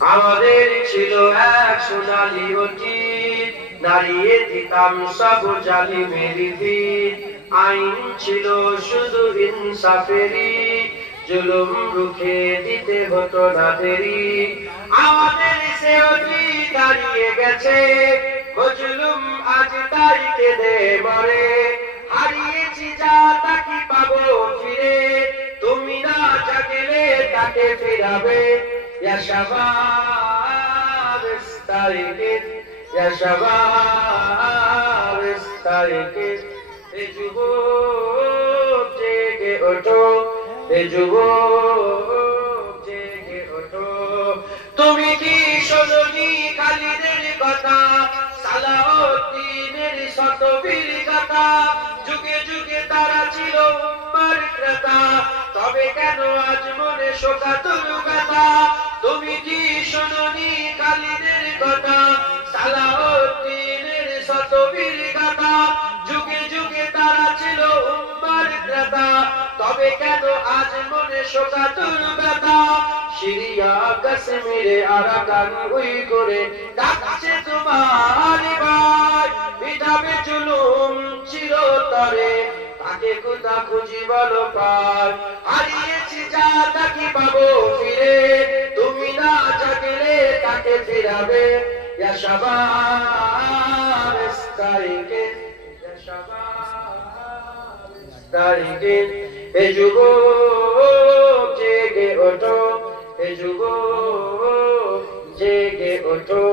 আমাদের ছিল এক সোনালী অতীত, নাড়িয়ে দিতাম সব জালিমের ভিত। আইন ছিল শুধু ইনসাফেরই, জুলুম রুখে দিতে হতো না দেরি। আমাদের সে অতীত দাঁড়িয়ে গেছে, মজলুম আজ তাই কেঁদে মরে। হারিয়েছি যা তা কি পাবো ফিরে, তুমি না জাগলে তাকে ফিরাবে। يا شباب استيقظ يا شباب استيقظ এ যুবক জেগে ওঠো, এ যুবক জেগে ওঠো। তুমি কি শোনোনি খালিদের কথা, সালাউদ্দিনের শত বীর গাথা? যুগে যুগে তারা ছিল উম্মার ক্রেতা, তবে কেন আজ মনে শোকাতুর গাথা? তুমি কি শোনোনি খালিদের কথা, সালাউদ্দিনের শত বীর গাথা? যুগে যুগে তারা ছিল উম্মার ক্রেতা, তবে কেন আজ মনে শোকাতুর গাথা? সিরিয়া কাশ্মীরে আরাকান উইগুরে ডাকছে তোমার ভাই, মিটাবে জুলুম চিরতরে, তাকে কোথা খুঁজি বলো পার। হারিয়েছি যা তা কি পাবো ফিরে, তুমি না জাগলে তাকে ফিরাবে। ইয়া শাবাব ইস্তাইকিজ ইয়া শাবাব ইস্তাইকিজ হে যুবক জেগে ওঠো, হে যুবক জেগে ওঠো।